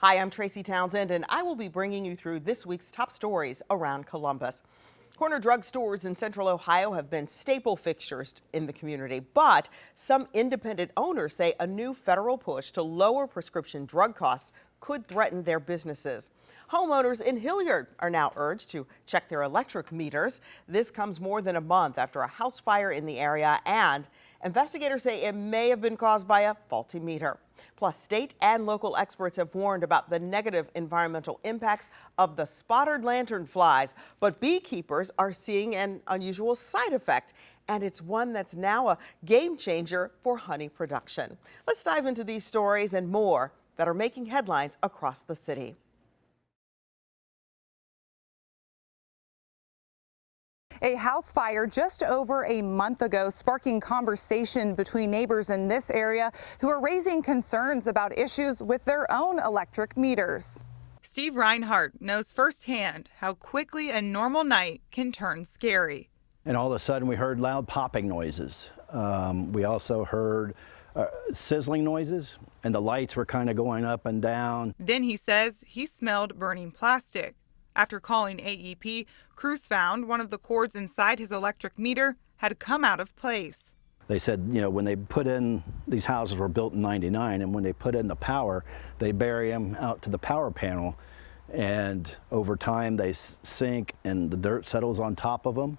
Hi, I'm Tracy Townsend, and I will be bringing you through this week's top stories around Columbus. Corner drugstores in Central Ohio have been staple fixtures in the community, but some independent owners say a new federal push to lower prescription drug costs could threaten their businesses. Homeowners in Hilliard are now urged to check their electric meters. This comes more than a month after a house fire in the area, and investigators say it may have been caused by a faulty meter. Plus, state and local experts have warned about the negative environmental impacts of the spotted lanternflies, but beekeepers are seeing an unusual side effect, and it's one that's now a game changer for honey production. Let's dive into these stories and more that are making headlines across the city. A house fire just over a month ago, sparking conversation between neighbors in this area who are raising concerns about issues with their own electric meters. Steve Reinhardt knows firsthand how quickly a normal night can turn scary. And all of a sudden we heard loud popping noises. We also heard sizzling noises, and the lights were kind of going up and down. Then he says he smelled burning plastic. After calling AEP, crews found one of the cords inside his electric meter had come out of place. They said, when they put in, these houses were built in '99, and when they put in the power, they bury them out to the power panel, and over time they sink and the dirt settles on top of them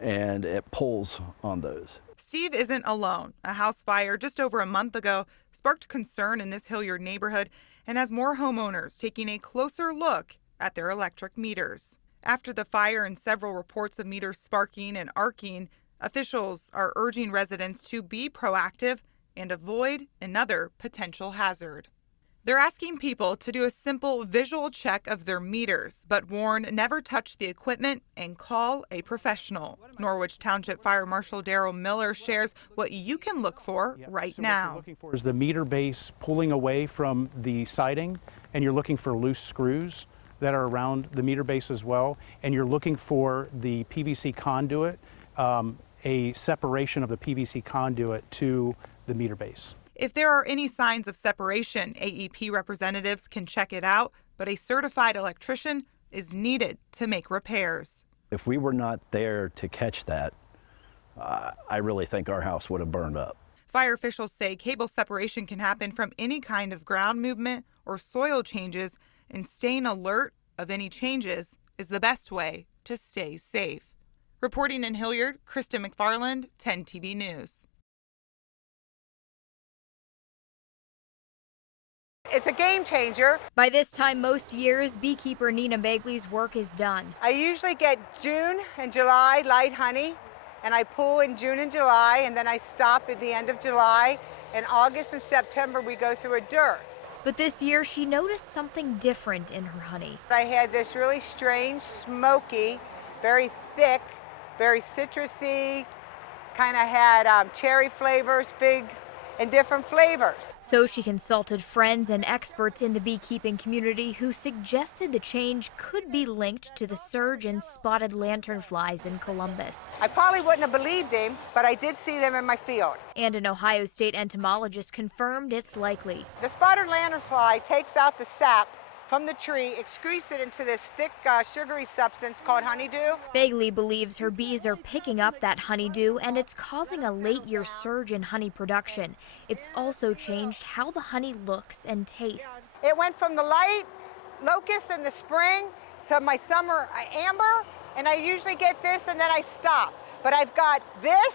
and it pulls on those. Steve isn't alone. A house fire just over a month ago sparked concern in this Hilliard neighborhood and has more homeowners taking a closer look at their electric meters. After the fire and several reports of meters sparking and arcing, officials are urging residents to be proactive and avoid another potential hazard. They're asking people to do a simple visual check of their meters, but warn never touch the equipment and call a professional. Norwich Township Fire Marshal Daryl Miller shares what you can look for right now. What you're looking for is the meter base pulling away from the siding, and you're looking for loose screws that are around the meter base as well, and you're looking for the PVC conduit, a separation of the PVC conduit to the meter base. If there are any signs of separation, AEP representatives can check it out, but a certified electrician is needed to make repairs. If we were not there to catch that, I really think our house would have burned up. Fire officials say cable separation can happen from any kind of ground movement or soil changes, and staying alert of any changes is the best way to stay safe. Reporting in Hilliard, Kristen McFarland, 10 TV News. It's a game changer. By this time most years, beekeeper Nina Bagley's work is done. I usually get June and July light honey, and I pull in June and July, and then I stop at the end of July. In August and September, we go through a dearth. But this year, she noticed something different in her honey. I had this really strange, smoky, very thick, very citrusy, kind of had cherry flavors, figs, and different flavors. So she consulted friends and experts in the beekeeping community who suggested the change could be linked to the surge in spotted lanternflies in Columbus. I probably wouldn't have believed him, but I did see them in my field. And an Ohio State entomologist confirmed it's likely. The spotted lanternfly takes out the sap from the tree, excretes it into this thick, sugary substance called honeydew. Bagley believes her bees are picking up that honeydew, and it's causing a late-year surge in honey production. It's also changed how the honey looks and tastes. It went from the light locust in the spring to my summer amber, and I usually get this and then I stop. But I've got this,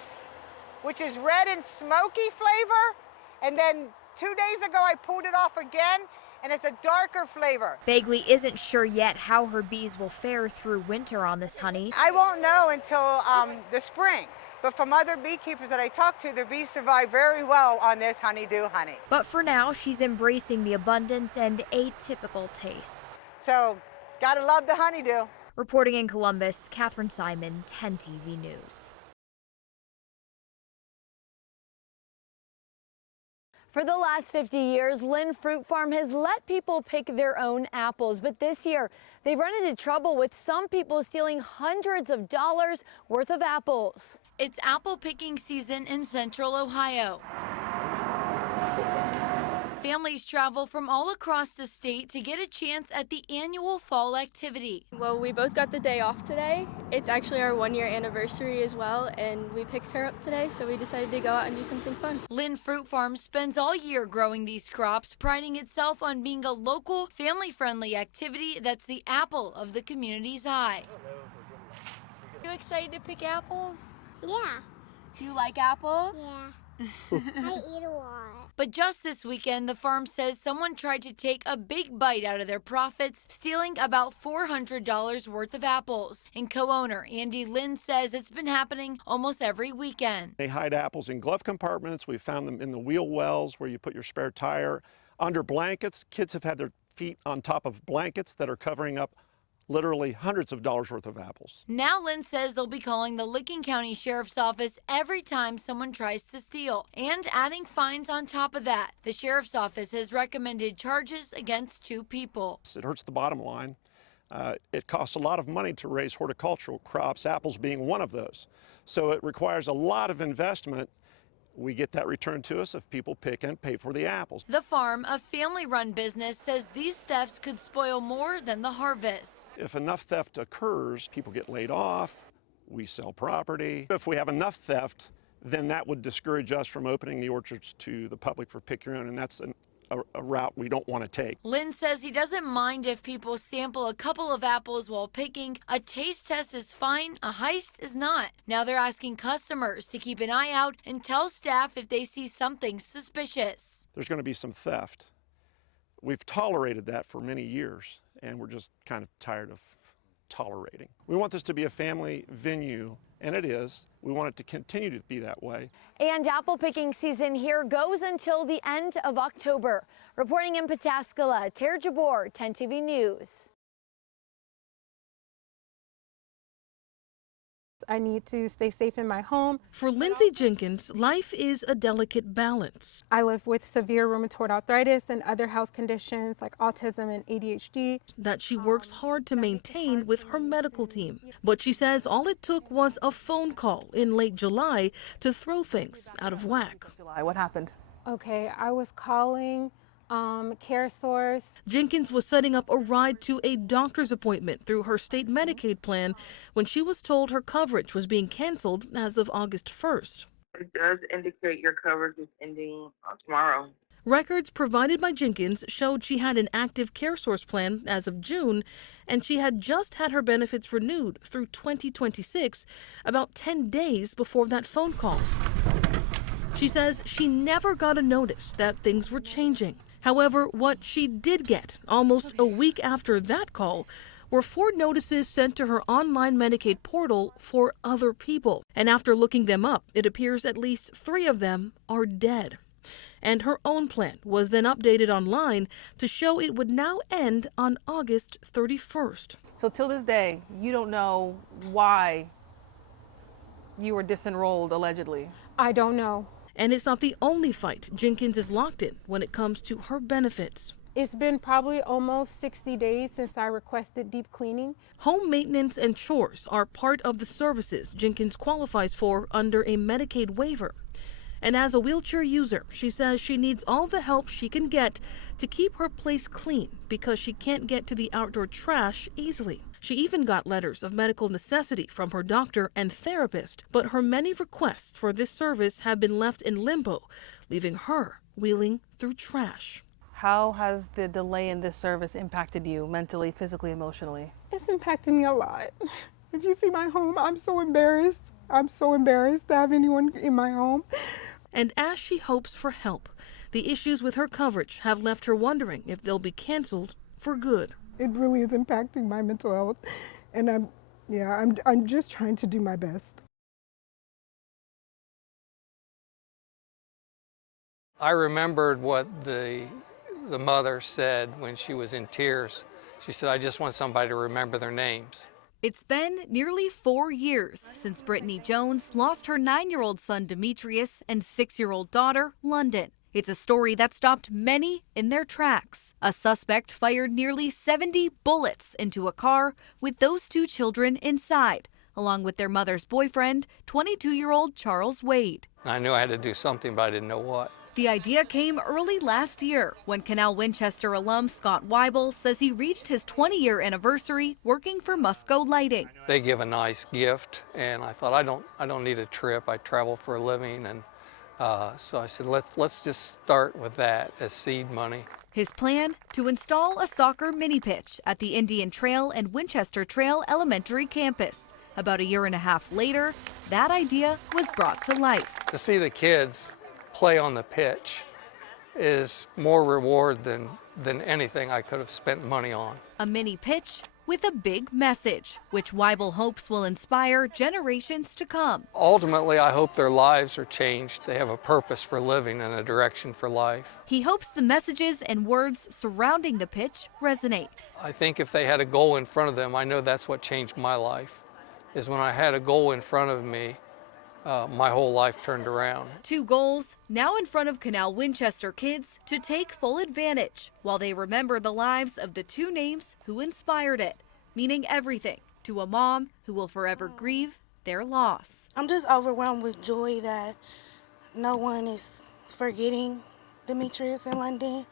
which is red and smoky flavor, and then 2 days ago I pulled it off again, and it's a darker flavor. Bagley isn't sure yet how her bees will fare through winter on this honey. I won't know until the spring, but from other beekeepers that I talk to, their bees survive very well on this honeydew honey. But for now, she's embracing the abundance and atypical tastes. So, gotta love the honeydew. Reporting in Columbus, Catherine Simon, 10 TV News. For the last 50 years, Lynn Fruit Farm has let people pick their own apples, but this year they've run into trouble with some people stealing hundreds of dollars worth of apples. It's apple picking season in Central Ohio. Families travel from all across the state to get a chance at the annual fall activity. Well, we both got the day off today. It's actually our 1-year anniversary as well, and we picked her up today, so we decided to go out and do something fun. Lynn Fruit Farm spends all year growing these crops, priding itself on being a local, family-friendly activity that's the apple of the community's eye. You excited to pick apples? Yeah. Do you like apples? Yeah. I eat a lot. But just this weekend, the farm says someone tried to take a big bite out of their profits, stealing about $400 worth of apples. And co-owner Andy Lynn says it's been happening almost every weekend. They hide apples in glove compartments. We found them in the wheel wells where you put your spare tire, under blankets. Kids have had their feet on top of blankets that are covering up literally hundreds of dollars worth of apples. Now Lynn says they'll be calling the Licking County Sheriff's Office every time someone tries to steal, and adding fines on top of that. The Sheriff's Office has recommended charges against 2 people. It hurts the bottom line. It costs a lot of money to raise horticultural crops, apples being one of those. So it requires a lot of investment. We get that returned to us if people pick and pay for the apples. The farm, a family-run business, says these thefts could spoil more than the harvest. If enough theft occurs, people get laid off, we sell property. If we have enough theft, then that would discourage us from opening the orchards to the public for pick your own, and that's a route we don't want to take. Lynn says he doesn't mind if people sample a couple of apples while picking. A taste test is fine, a heist is not. Now they're asking customers to keep an eye out and tell staff if they see something suspicious. There's going to be some theft. We've tolerated that for many years, and we're just kind of tired of tolerating. We want this to be a family venue, and it is. We want it to continue to be that way. And apple picking season here goes until the end of October. Reporting in Pataskala, Tara Jabor, 10 TV News. I need to stay safe in my home. For Lindsay Jenkins, life is a delicate balance. I live with severe rheumatoid arthritis and other health conditions like autism and ADHD. That she works hard to maintain with her medical team. But she says all it took was a phone call in late July to throw things out of whack. What happened? Okay, I was calling Care Source. Jenkins was setting up a ride to a doctor's appointment through her state Medicaid plan when she was told her coverage was being canceled as of August 1st. It does indicate your coverage is ending tomorrow. Records provided by Jenkins showed she had an active Care Source plan as of June, and she had just had her benefits renewed through 2026, about 10 days before that phone call. She says she never got a notice that things were changing. However, what she did get almost a week after that call were 4 notices sent to her online Medicaid portal for other people. And after looking them up, it appears at least 3 of them are dead. And her own plan was then updated online to show it would now end on August 31st. So till this day, you don't know why you were disenrolled allegedly? I don't know. And it's not the only fight Jenkins is locked in when it comes to her benefits. It's been probably almost 60 days since I requested deep cleaning. Home maintenance and chores are part of the services Jenkins qualifies for under a Medicaid waiver. And as a wheelchair user, she says she needs all the help she can get to keep her place clean because she can't get to the outdoor trash easily. She even got letters of medical necessity from her doctor and therapist, but her many requests for this service have been left in limbo, leaving her wheeling through trash. How has the delay in this service impacted you mentally, physically, emotionally? It's impacted me a lot. If you see my home, I'm so embarrassed. I'm so embarrassed to have anyone in my home. And as she hopes for help, the issues with her coverage have left her wondering if they'll be canceled for good. It really is impacting my mental health, and I'm just trying to do my best. I remembered what the mother said when she was in tears. She said, "I just want somebody to remember their names." It's been nearly 4 years since Brittany Jones lost her 9-year-old son Demetrius and 6-year-old daughter London. It's a story that stopped many in their tracks. A suspect fired nearly 70 bullets into a car with those 2 children inside, along with their mother's boyfriend, 22-year-old Charles Wade. I knew I had to do something, but I didn't know what. The idea came early last year when Canal Winchester alum Scott Weibel says he reached his 20-year anniversary working for Musco Lighting. They give a nice gift, and I thought, I don't need a trip. I travel for a living, and so I said, let's just start with that as seed money. His plan, to install a soccer mini pitch at the Indian Trail and Winchester Trail Elementary campus. About a year and a half later, that idea was brought to life. To see the kids play on the pitch is more reward than anything I could have spent money on. A mini pitch with a big message, which Weibel hopes will inspire generations to come. Ultimately, I hope their lives are changed. They have a purpose for living and a direction for life. He hopes the messages and words surrounding the pitch resonate. I think if they had a goal in front of them, I know that's what changed my life, is when I had a goal in front of me, my whole life turned around. 2 goals now in front of Canal Winchester kids to take full advantage while they remember the lives of the 2 names who inspired it, meaning everything to a mom who will forever grieve their loss. I'm just overwhelmed with joy that no one is forgetting Demetrius in London.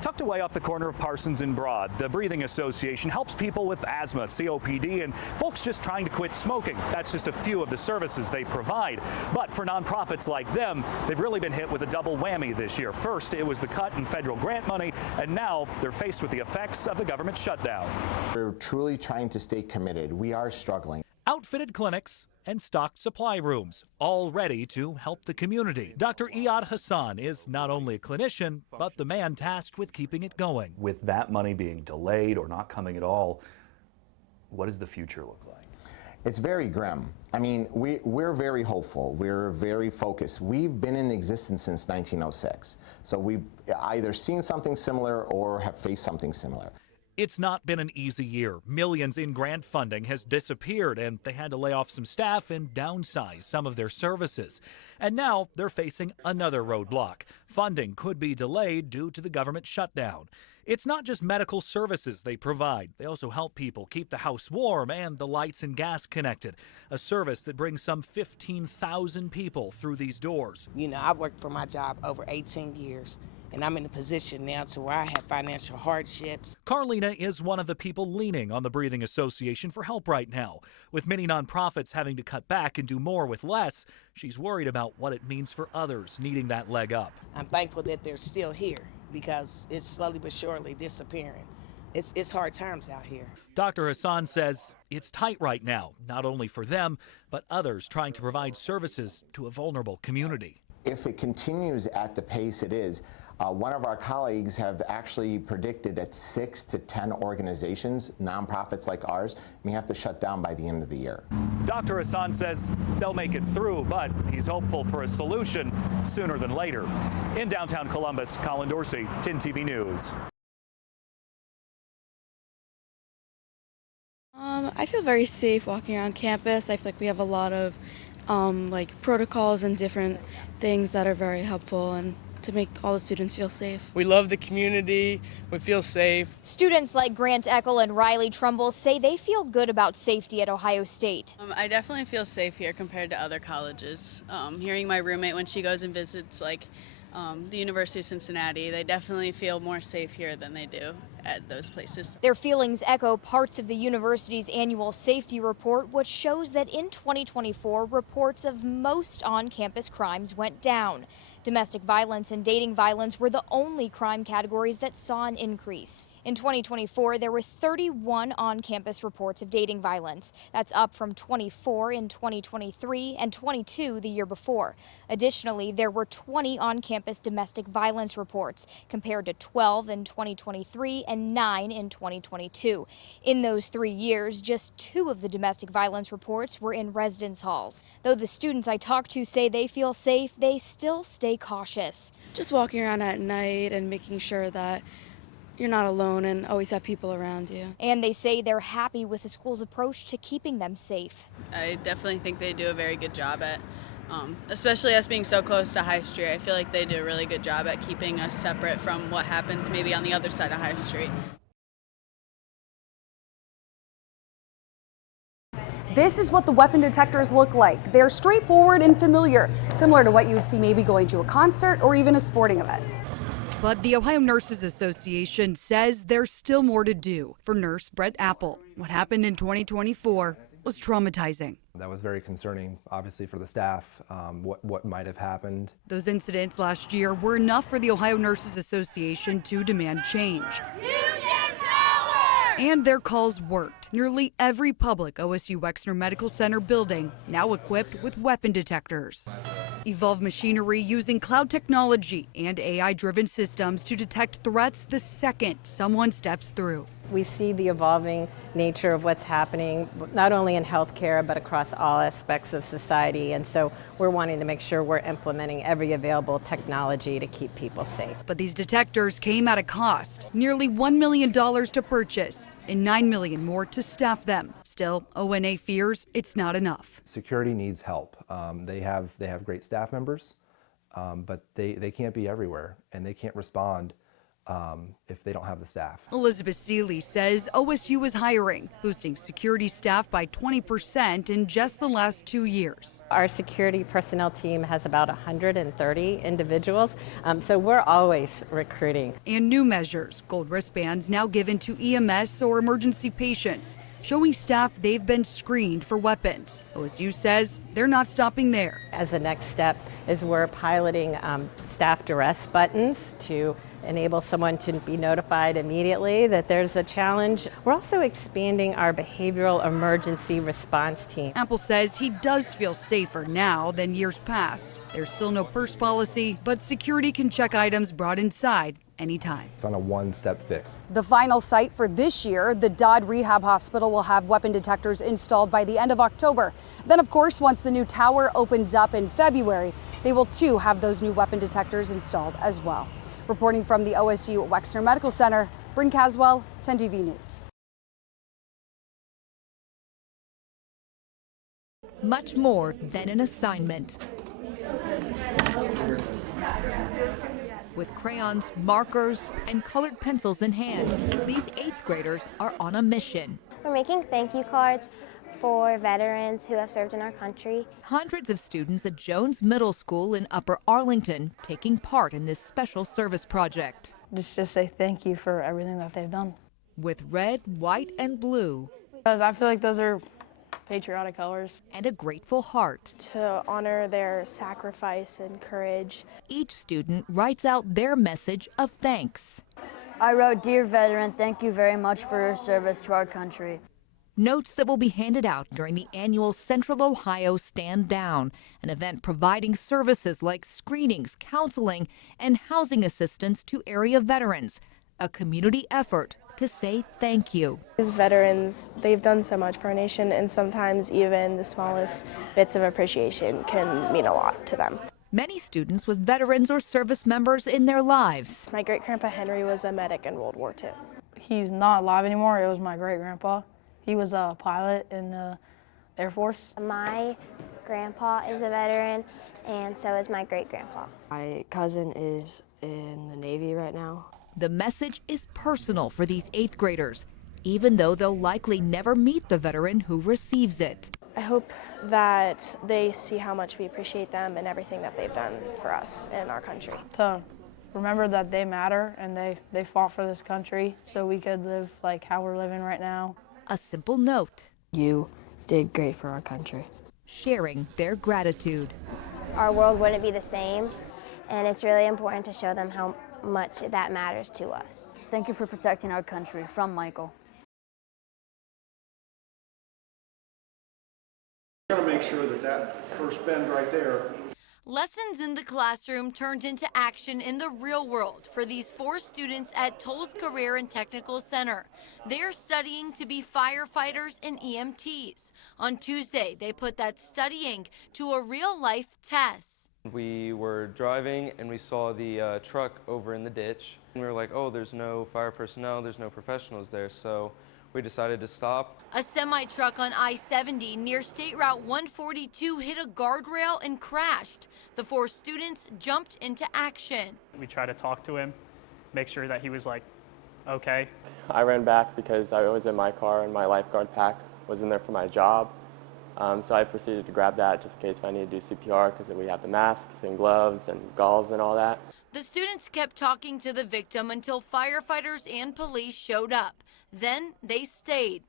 Tucked away off the corner of Parsons and Broad, the Breathing Association helps people with asthma, COPD, and folks just trying to quit smoking. That's just a few of the services they provide. But for nonprofits like them, they've really been hit with a double whammy this year. First, it was the cut in federal grant money, and now they're faced with the effects of the government shutdown. We're truly trying to stay committed. We are struggling. Outfitted clinics and stocked supply rooms, all ready to help the community. Dr. Iyad Hassan is not only a clinician, but the man tasked with keeping it going. With that money being delayed or not coming at all, what does the future look like? It's very grim. I mean, we're very hopeful. We're very focused. We've been in existence since 1906. So we've either seen something similar or have faced something similar. It's not been an easy year. Millions in grant funding has disappeared, and they had to lay off some staff and downsize some of their services. And now they're facing another roadblock. Funding could be delayed due to the government shutdown. It's not just medical services they provide. They also help people keep the house warm and the lights and gas connected, a service that brings some 15,000 people through these doors. You know, I've worked for my job over 18 years. And I'm in a position now to where I have financial hardships. Carlina is one of the people leaning on the Breathing Association for help right now. With many nonprofits having to cut back and do more with less, she's worried about what it means for others needing that leg up. I'm thankful that they're still here because it's slowly but surely disappearing. It's hard times out here. Dr. Hassan says it's tight right now, not only for them, but others trying to provide services to a vulnerable community. If it continues at the pace it is, one of our colleagues have actually predicted that 6 to 10 organizations, nonprofits like ours, may have to shut down by the end of the year. Dr. Hassan says they'll make it through, but he's hopeful for a solution sooner than later. In downtown Columbus, Colin Dorsey, 10 TV News. I feel very safe walking around campus. I feel like we have a lot of protocols and different things that are very helpful and to make all the students feel safe. We love the community, we feel safe. Students like Grant Eckel and Riley Trumbull say they feel good about safety at Ohio State. I definitely feel safe here compared to other colleges. Hearing my roommate when she goes and visits the University of Cincinnati, they definitely feel more safe here than they do at those places. Their feelings echo parts of the university's annual safety report, which shows that in 2024, reports of most on-campus crimes went down. Domestic violence and dating violence were the only crime categories that saw an increase. In 2024, there were 31 on-campus reports of dating violence. That's up from 24 in 2023 and 22 the year before. Additionally, there were 20 on-campus domestic violence reports, compared to 12 in 2023 and 9 in 2022. In those 3 years, just 2 of the domestic violence reports were in residence halls. Though the students I talked to say they feel safe, they still stay cautious. Just walking around at night and making sure that you're not alone and always have people around you. And they say they're happy with the school's approach to keeping them safe. I definitely think they do a very good job at, especially us being so close to High Street, I feel like they do a really good job at keeping us separate from what happens maybe on the other side of High Street. This is what the weapon detectors look like. They're straightforward and familiar, similar to what you would see maybe going to a concert or even a sporting event. But the Ohio Nurses Association says there's still more to do. For nurse Brett Apple, what happened in 2024 was traumatizing. That was very concerning, obviously, for the staff, what might have happened. Those incidents last year were enough for the Ohio Nurses Association to demand change. And their calls worked. Nearly every public OSU Wexner Medical Center building now equipped with weapon detectors. Evolve machinery using cloud technology and AI-driven systems to detect threats the second someone steps through. We see the evolving nature of what's happening, not only in healthcare, but across all aspects of society. And so we're wanting to make sure we're implementing every available technology to keep people safe. But these detectors came at a cost, nearly $1 million to purchase and $9 million more to staff them. Still, ONA fears it's not enough. Security needs help. They have great staff members, but they can't be everywhere, and they can't respond if they don't have the staff. Elizabeth Seeley says OSU is hiring, boosting security staff by 20% in just the last 2 years. Our security personnel team has about 130 individuals, so we're always recruiting. And new measures, gold wristbands now given to EMS or emergency patients, showing staff they've been screened for weapons. OSU says they're not stopping there. As a next step is we're piloting staff duress buttons to enable someone to be notified immediately that there's a challenge. We're also expanding our behavioral emergency response team. Apple says he does feel safer now than years past. There's still no purse policy, but security can check items brought inside anytime. It's on a one-step fix. The final site for this year, the Dodd Rehab Hospital, will have weapon detectors installed by the end of October. Then, of course, once the new tower opens up in February, they will too have those new weapon detectors installed as well. Reporting from the OSU Wexner Medical Center, Bryn Caswell, 10 TV News. Much more than an assignment. With crayons, markers, and colored pencils in hand, these 8th graders are on a mission. We're making thank you cards for veterans who have served in our country. Hundreds of students at Jones Middle School in Upper Arlington taking part in this special service project. Just say thank you for everything that they've done. With red, white, and blue. Because I feel like those are patriotic colors. And a grateful heart. To honor their sacrifice and courage. Each student writes out their message of thanks. I wrote, "Dear veteran, thank you very much for your service to our country." Notes that will be handed out during the annual Central Ohio Stand Down, an event providing services like screenings, counseling, and housing assistance to area veterans, a community effort to say thank you. As veterans, they've done so much for our nation, and sometimes even the smallest bits of appreciation can mean a lot to them. Many students with veterans or service members in their lives. My great-grandpa Henry was a medic in World War II. He's not alive anymore. It was my great-grandpa. He was a pilot in the Air Force. My grandpa is a veteran, and so is my great-grandpa. My cousin is in the Navy right now. The message is personal for these 8th graders, even though they'll likely never meet the veteran who receives it. I hope that they see how much we appreciate them and everything that they've done for us and our country. To remember that they matter and they fought for this country so we could live like how we're living right now. A simple note. You did great for our country. Sharing their gratitude. Our world wouldn't be the same, and it's really important to show them how much that matters to us. Thank you for protecting our country. From Michael. Got to make sure that first bend right there. Lessons in the classroom turned into action in the real world for these 4 students at Toll's Career and Technical Center. They're studying to be firefighters and EMTs. On Tuesday, they put that studying to a real-life test. We were driving and we saw the truck over in the ditch. And we were like, oh, there's no fire personnel, there's no professionals there, so we decided to stop. A semi-truck on I-70 near State Route 142 hit a guardrail and crashed. The 4 students jumped into action. We tried to talk to him, make sure that he was like, okay. I ran back because I was in my car and my lifeguard pack was in there for my job. So I proceeded to grab that just in case if I needed to do CPR, because we have the masks and gloves and gauze and all that. The students kept talking to the victim until firefighters and police showed up. Then they stayed.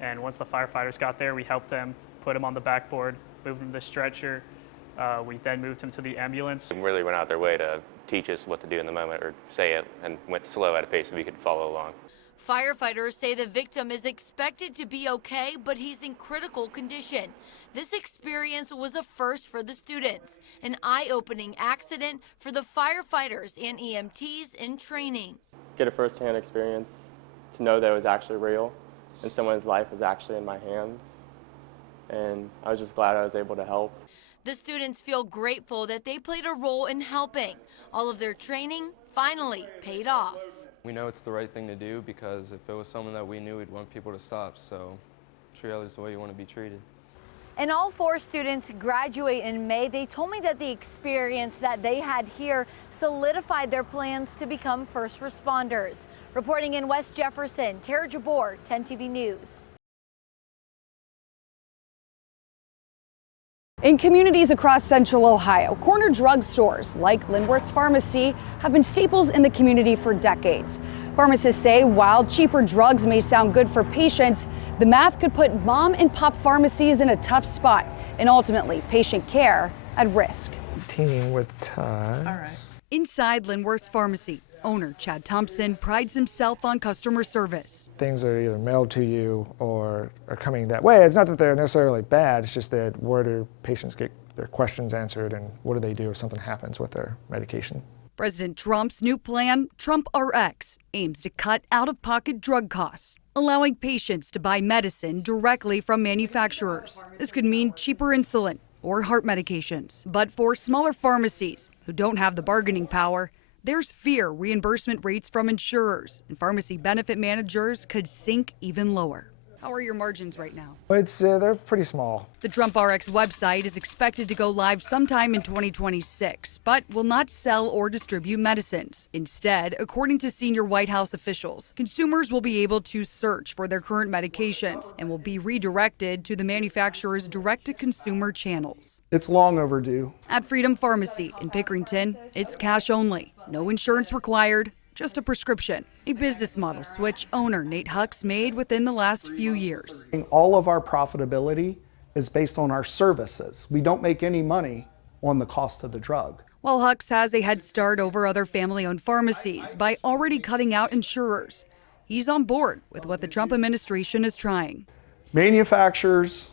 And once the firefighters got there, we helped them, put him on the backboard, moved him to the stretcher. We then moved him to the ambulance. They really went out their way to teach us what to do in the moment or say it, and went slow at a pace so we could follow along. Firefighters say the victim is expected to be okay, but he's in critical condition. This experience was a first for the students, an eye-opening accident for the firefighters and EMTs in training. Get a first-hand experience to know that it was actually real and someone's life was actually in my hands. And I was just glad I was able to help. The students feel grateful that they played a role in helping. All of their training finally paid off. We know it's the right thing to do because if it was someone that we knew, we'd want people to stop. So treat others the way you want to be treated. And all 4 students graduate in May. They told me that the experience that they had here solidified their plans to become first responders. Reporting in West Jefferson, Tara Jabor, 10 TV News. In communities across central Ohio, corner drugstores like Linworth's Pharmacy have been staples in the community for decades. Pharmacists say while cheaper drugs may sound good for patients, the math could put mom and pop pharmacies in a tough spot and ultimately patient care at risk. Teaming with Times. All right. Inside Linworth's Pharmacy, owner Chad Thompson prides himself on customer service. Things are either mailed to you or are coming that way. It's not that they're necessarily bad, it's just that where do patients get their questions answered and what do they do if something happens with their medication. President Trump's new plan, Trump RX, aims to cut out-of-pocket drug costs, allowing patients to buy medicine directly from manufacturers. This could mean cheaper insulin or heart medications. But for smaller pharmacies who don't have the bargaining power, there's fear reimbursement rates from insurers and pharmacy benefit managers could sink even lower. How are your margins right now? They're pretty small. The Trump RX website is expected to go live sometime in 2026, but will not sell or distribute medicines. Instead, according to senior White House officials, consumers will be able to search for their current medications and will be redirected to the manufacturer's direct-to-consumer channels. It's long overdue. At Freedom Pharmacy in Pickerington, it's cash only, no insurance required, just a prescription. A business model switch owner Nate Hucks made within the last few years. All of our profitability is based on our services. We don't make any money on the cost of the drug. While Hucks has a head start over other family-owned pharmacies by already cutting out insurers, he's on board with what the Trump administration is trying. Manufacturers,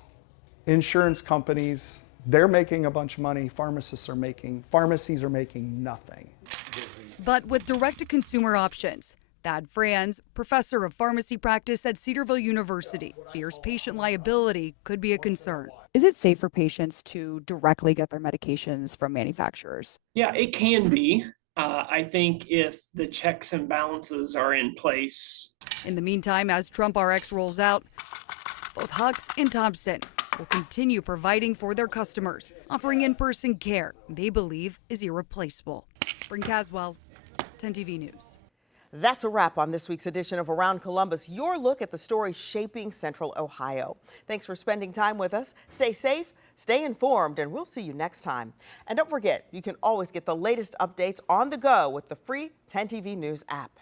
insurance companies, they're making a bunch of money. Pharmacies are making nothing. But with direct-to-consumer options, Thad Franz, professor of pharmacy practice at Cedarville University, fears patient liability could be a concern. Is it safe for patients to directly get their medications from manufacturers? Yeah, it can be. I think if the checks and balances are in place. In the meantime, as Trump RX rolls out, both Hucks and Thompson will continue providing for their customers, offering in-person care they believe is irreplaceable. Bryn Caswell, 10 TV News. That's a wrap on this week's edition of Around Columbus, your look at the stories shaping Central Ohio. Thanks for spending time with us. Stay safe, stay informed, and we'll see you next time. And don't forget, you can always get the latest updates on the go with the free 10 TV News app.